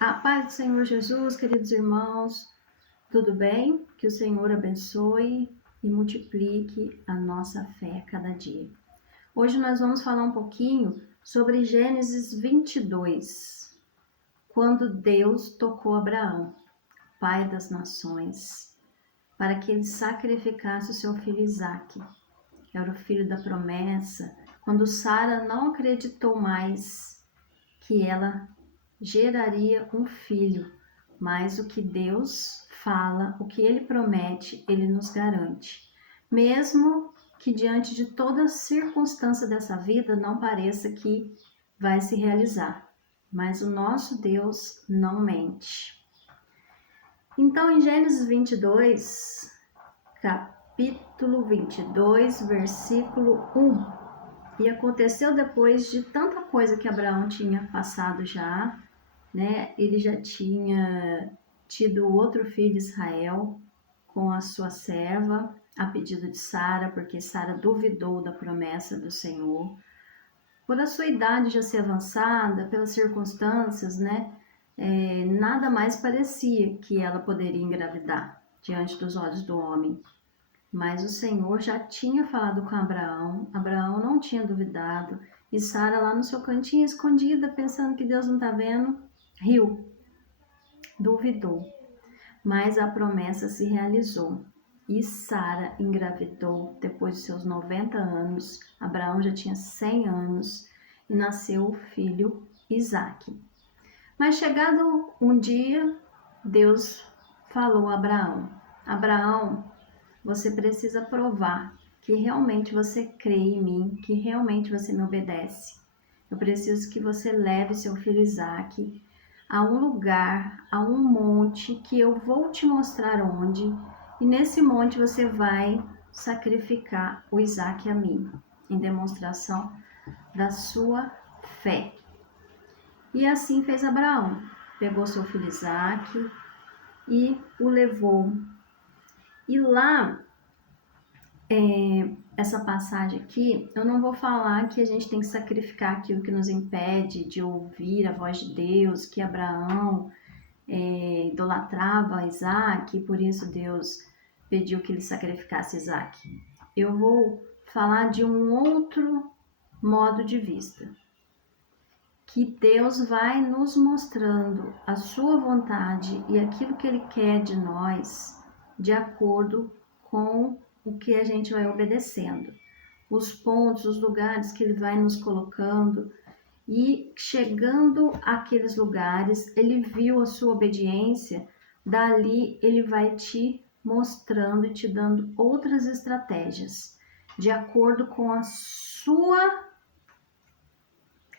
A paz do Senhor Jesus, queridos irmãos, tudo bem? Que o Senhor abençoe e multiplique a nossa fé a cada dia. Hoje nós vamos falar um pouquinho sobre Gênesis 22, quando Deus tocou Abraão, pai das nações, para que ele sacrificasse o seu filho Isaque, que era o filho da promessa, quando Sara não acreditou mais que ela geraria um filho, mas o que Deus fala, o que Ele promete, Ele nos garante. Mesmo que diante de toda circunstância dessa vida não pareça que vai se realizar, mas o nosso Deus não mente. Então, em Gênesis 22, capítulo 22, versículo 1, e aconteceu depois de tanta coisa que Abraão tinha passado já, né? Ele já tinha tido outro filho, Israel, com a sua serva, a pedido de Sara, porque Sara duvidou da promessa do Senhor. Por a sua idade já ser avançada, pelas circunstâncias, né? Nada mais parecia que ela poderia engravidar diante dos olhos do homem. Mas o Senhor já tinha falado com Abraão, Abraão não tinha duvidado, e Sara lá no seu cantinho escondida, pensando que Deus não está vendo, riu, duvidou. Mas a promessa se realizou, e Sara engravidou depois de seus 90 anos, Abraão já tinha 100 anos, e nasceu o filho Isaque. Mas chegado um dia, Deus falou a Abraão, Abraão, você precisa provar que realmente você crê em mim, que realmente você me obedece. Eu preciso que você leve seu filho Isaque a um lugar, a um monte que eu vou te mostrar onde, e nesse monte você vai sacrificar o Isaque a mim, em demonstração da sua fé. E assim fez Abraão, pegou seu filho Isaque e o levou. E lá, essa passagem aqui, eu não vou falar que a gente tem que sacrificar aquilo que nos impede de ouvir a voz de Deus, que Abraão idolatrava Isaac, e por isso Deus pediu que ele sacrificasse Isaac. Eu vou falar de um outro modo de vista, que Deus vai nos mostrando a sua vontade e aquilo que Ele quer de nós, de acordo com o que a gente vai obedecendo. Os pontos, os lugares que Ele vai nos colocando, e chegando àqueles lugares, Ele viu a sua obediência, dali Ele vai te mostrando e te dando outras estratégias, de acordo com a sua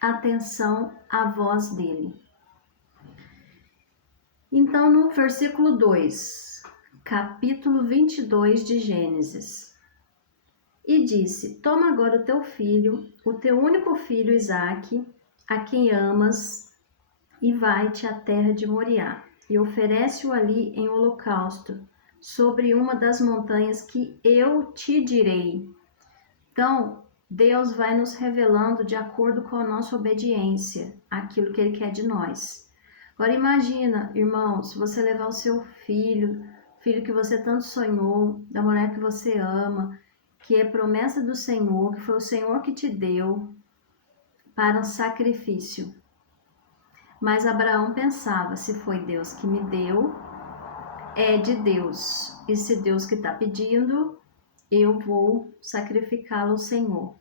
atenção à voz dele. Então, no versículo 2, capítulo 22 de Gênesis, e disse, toma agora o teu filho, o teu único filho Isaque, a quem amas, e vai-te à terra de Moriá, e oferece-o ali em holocausto, sobre uma das montanhas que eu te direi. Então, Deus vai nos revelando de acordo com a nossa obediência, aquilo que Ele quer de nós. Agora imagina, irmãos, você levar o seu filho que você tanto sonhou, da mulher que você ama, que é promessa do Senhor, que foi o Senhor que te deu, para sacrifício. Mas Abraão pensava, se foi Deus que me deu, é de Deus. E se Deus que está pedindo, eu vou sacrificá-lo ao Senhor.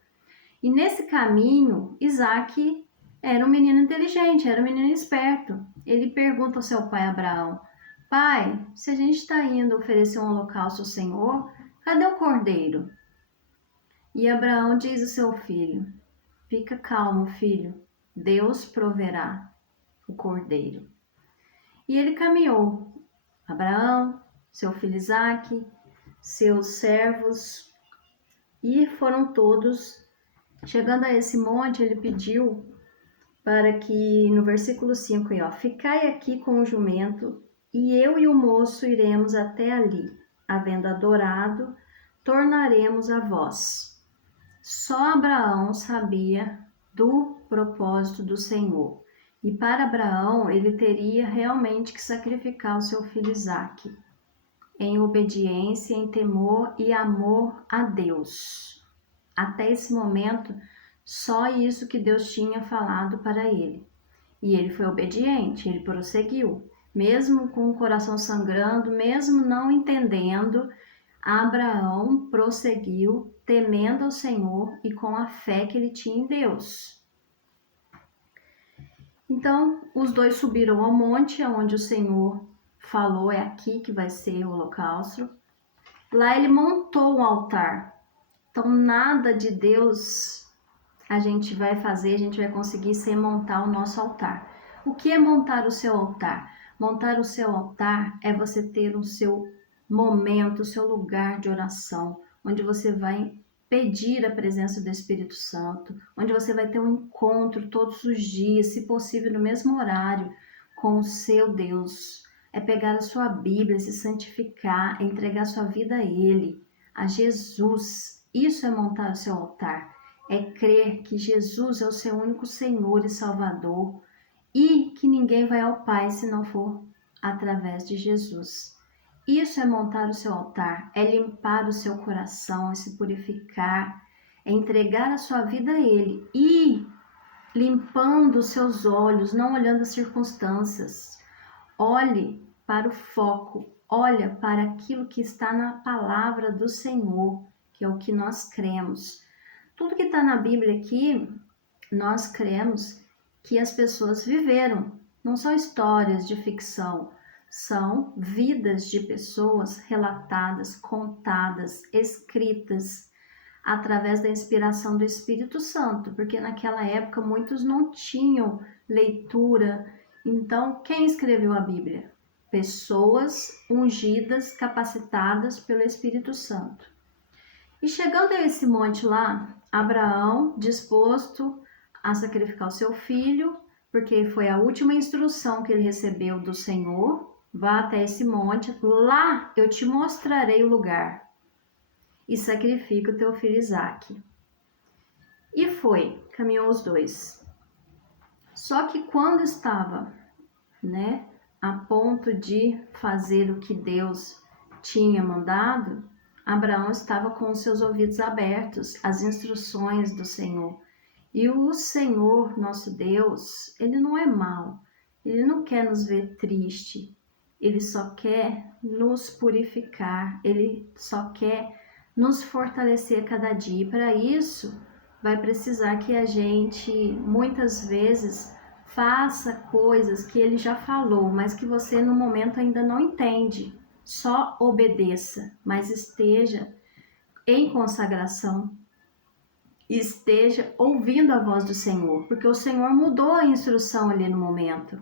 E nesse caminho, Isaque era um menino inteligente, era um menino esperto. Ele pergunta ao seu pai Abraão, pai, se a gente está indo oferecer um holocausto ao Senhor, cadê o cordeiro? E Abraão diz ao seu filho, fica calmo, filho, Deus proverá o cordeiro. E ele caminhou, Abraão, seu filho Isaque, seus servos, e foram todos. Chegando a esse monte, ele pediu para que, no versículo 5, ficai aqui com o jumento, e eu e o moço iremos até ali. Havendo adorado, tornaremos a vós. Só Abraão sabia do propósito do Senhor. E para Abraão, ele teria realmente que sacrificar o seu filho Isaque, em obediência, em temor e amor a Deus. Até esse momento, só isso que Deus tinha falado para ele. E ele foi obediente, ele prosseguiu. Mesmo com o coração sangrando, mesmo não entendendo, Abraão prosseguiu, temendo ao Senhor e com a fé que ele tinha em Deus. Então, os dois subiram ao monte, onde o Senhor falou, é aqui que vai ser o holocausto. Lá ele montou um altar. Então, nada de Deus a gente vai fazer, a gente vai conseguir sem montar o nosso altar. O que é montar o seu altar? Montar o seu altar é você ter o seu momento, o seu lugar de oração, onde você vai pedir a presença do Espírito Santo, onde você vai ter um encontro todos os dias, se possível no mesmo horário, com o seu Deus. É pegar a sua Bíblia, se santificar, entregar sua vida a Ele, a Jesus. Isso é montar o seu altar. É crer que Jesus é o seu único Senhor e Salvador e que ninguém vai ao Pai se não for através de Jesus. Isso é montar o seu altar, é limpar o seu coração, é se purificar, é entregar a sua vida a Ele e limpando os seus olhos, não olhando as circunstâncias. Olhe para o foco, olha para aquilo que está na palavra do Senhor, que é o que nós cremos. Tudo que está na Bíblia aqui, nós cremos que as pessoas viveram. Não são histórias de ficção, são vidas de pessoas relatadas, contadas, escritas através da inspiração do Espírito Santo, porque naquela época muitos não tinham leitura. Então, quem escreveu a Bíblia? Pessoas ungidas, capacitadas pelo Espírito Santo. E chegando a esse monte lá, Abraão, disposto a sacrificar o seu filho, porque foi a última instrução que ele recebeu do Senhor, vá até esse monte, lá eu te mostrarei o lugar, e sacrifica o teu filho Isaque. E foi, caminhou os dois. Só que quando estava, a ponto de fazer o que Deus tinha mandado, Abraão estava com os seus ouvidos abertos às instruções do Senhor. E o Senhor, nosso Deus, Ele não é mau. Ele não quer nos ver triste. Ele só quer nos purificar. Ele só quer nos fortalecer cada dia. E para isso, vai precisar que a gente, muitas vezes, faça coisas que Ele já falou, mas que você no momento ainda não entende. Só obedeça, mas esteja em consagração, esteja ouvindo a voz do Senhor, porque o Senhor mudou a instrução ali no momento.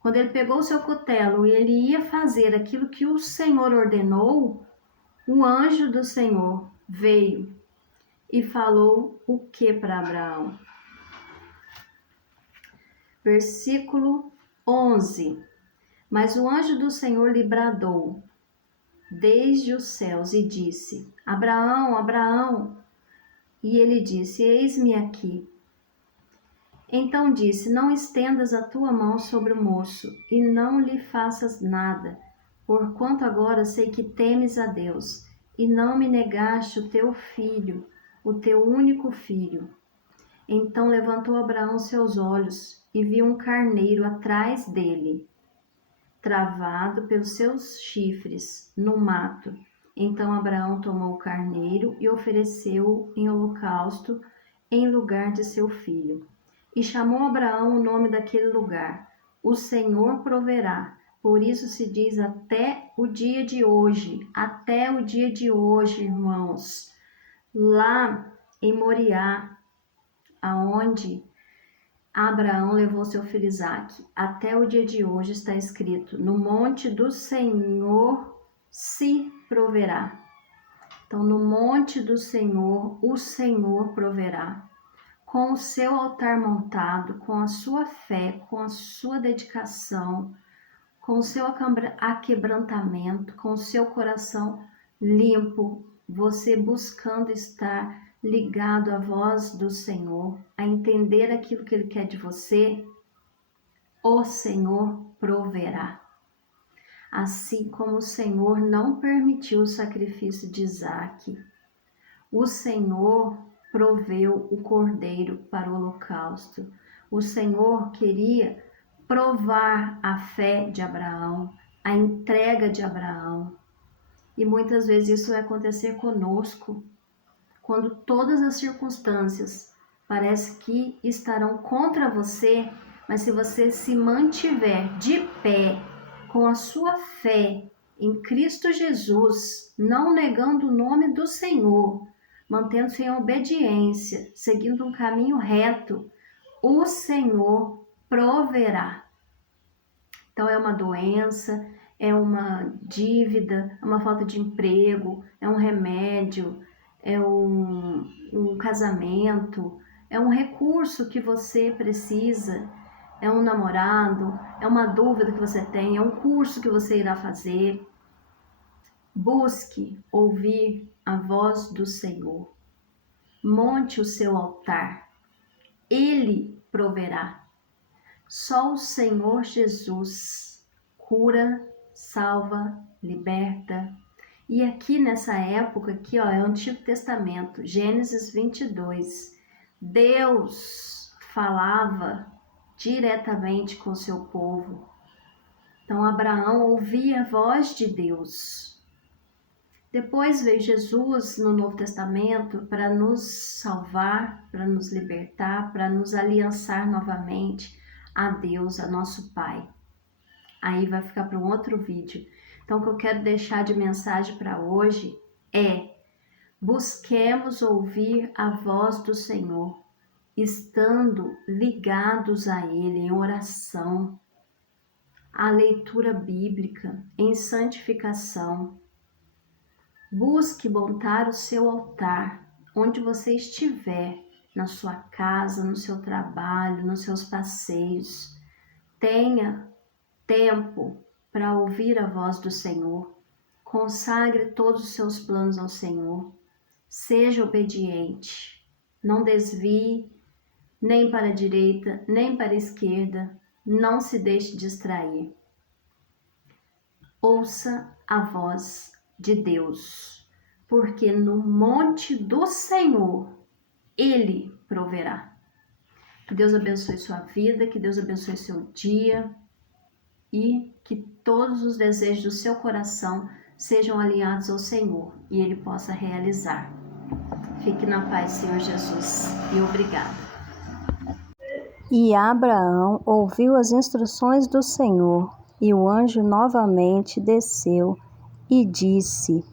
Quando ele pegou o seu cutelo e ele ia fazer aquilo que o Senhor ordenou, o anjo do Senhor veio e falou o que para Abraão? Versículo 11. Mas o anjo do Senhor lhe bradou desde os céus e disse: Abraão, Abraão. E ele disse: Eis-me aqui. Então disse: Não estendas a tua mão sobre o moço e não lhe faças nada, porquanto agora sei que temes a Deus e não me negaste o teu filho, o teu único filho. Então levantou Abraão seus olhos e viu um carneiro atrás dele, travado pelos seus chifres, no mato. Então Abraão tomou o carneiro e ofereceu-o em holocausto em lugar de seu filho. E chamou Abraão o nome daquele lugar: O Senhor proverá. Por isso se diz até o dia de hoje, irmãos. Lá em Moriá, aonde Abraão levou seu filho Isaque, até o dia de hoje está escrito: no monte do Senhor se proverá. Então, no monte do Senhor, o Senhor proverá. Com o seu altar montado, com a sua fé, com a sua dedicação, com o seu aquebrantamento, com o seu coração limpo, você buscando estar ligado à voz do Senhor, a entender aquilo que Ele quer de você, o Senhor proverá. Assim como o Senhor não permitiu o sacrifício de Isaque, o Senhor proveu o cordeiro para o holocausto. O Senhor queria provar a fé de Abraão, a entrega de Abraão. E muitas vezes isso vai acontecer conosco, quando todas as circunstâncias parece que estarão contra você, mas se você se mantiver de pé com a sua fé em Cristo Jesus, não negando o nome do Senhor, mantendo-se em obediência, seguindo um caminho reto, o Senhor proverá. Então é uma doença, é uma dívida, é uma falta de emprego, é um remédio, é um casamento, é um recurso que você precisa, é um namorado, é uma dúvida que você tem, é um curso que você irá fazer. Busque ouvir a voz do Senhor. Monte o seu altar. Ele proverá. Só o Senhor Jesus cura, salva, liberta. E aqui nessa época, aqui, ó, é o Antigo Testamento, Gênesis 22. Deus falava diretamente com o seu povo. Então Abraão ouvia a voz de Deus. Depois veio Jesus no Novo Testamento para nos salvar, para nos libertar, para nos aliançar novamente a Deus, a nosso Pai. Aí vai ficar para um outro vídeo. Então o que eu quero deixar de mensagem para hoje é: busquemos ouvir a voz do Senhor, estando ligados a Ele em oração, a leitura bíblica, em santificação. Busque montar o seu altar onde você estiver, na sua casa, no seu trabalho, nos seus passeios. Tenha tempo para ouvir a voz do Senhor. Consagre todos os seus planos ao Senhor. Seja obediente. Não desvie nem para a direita, nem para a esquerda. Não se deixe distrair. Ouça a voz de Deus, porque no monte do Senhor Ele proverá. Que Deus abençoe sua vida, que Deus abençoe seu dia e que todos os desejos do seu coração sejam alinhados ao Senhor e Ele possa realizar. Fique na paz, Senhor Jesus, e obrigado. E Abraão ouviu as instruções do Senhor, e o anjo novamente desceu e disse: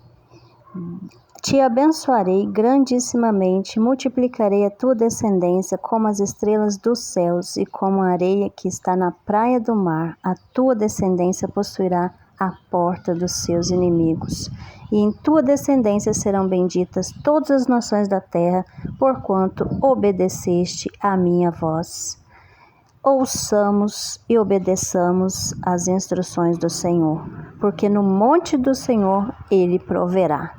Te abençoarei grandissimamente, multiplicarei a tua descendência como as estrelas dos céus e como a areia que está na praia do mar. A tua descendência possuirá a porta dos seus inimigos. E em tua descendência serão benditas todas as nações da terra, porquanto obedeceste à minha voz. Ouçamos e obedeçamos às instruções do Senhor, porque no monte do Senhor Ele proverá.